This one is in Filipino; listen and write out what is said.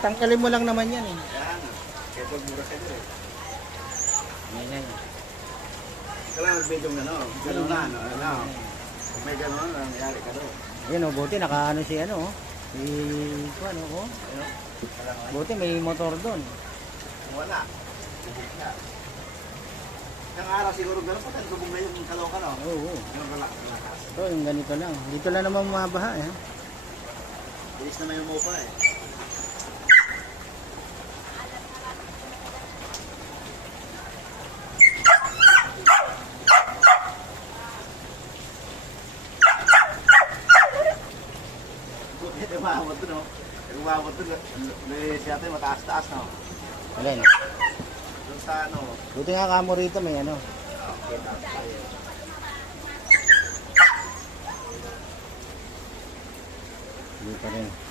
Tanggalin mo lang naman yan eh. Kaya nga. Kaya pag mura ka doon eh. Ayan. Kailangan mag-video nga no. Gano'n na, ano. Kung may gano'n, nangyari ka doon. Ayan o, buti nakaano si ano o. Si, ano o. Ano? Buti may motor doon. Wala. Bubog na. Yung araw siguro gano'n pa tayo bubog na yung kaloka no? Oo. Yung relax. Ito, yung ganito lang. Dito lang naman mabaha eh. Bilis naman yung mopa eh. Buti umabot doon no? Umabot doon. Siya tayo mataas-taas no? Alin. Doon sa ano. Buti nga kamo rito may ano. Okay, tayo. Dito rin.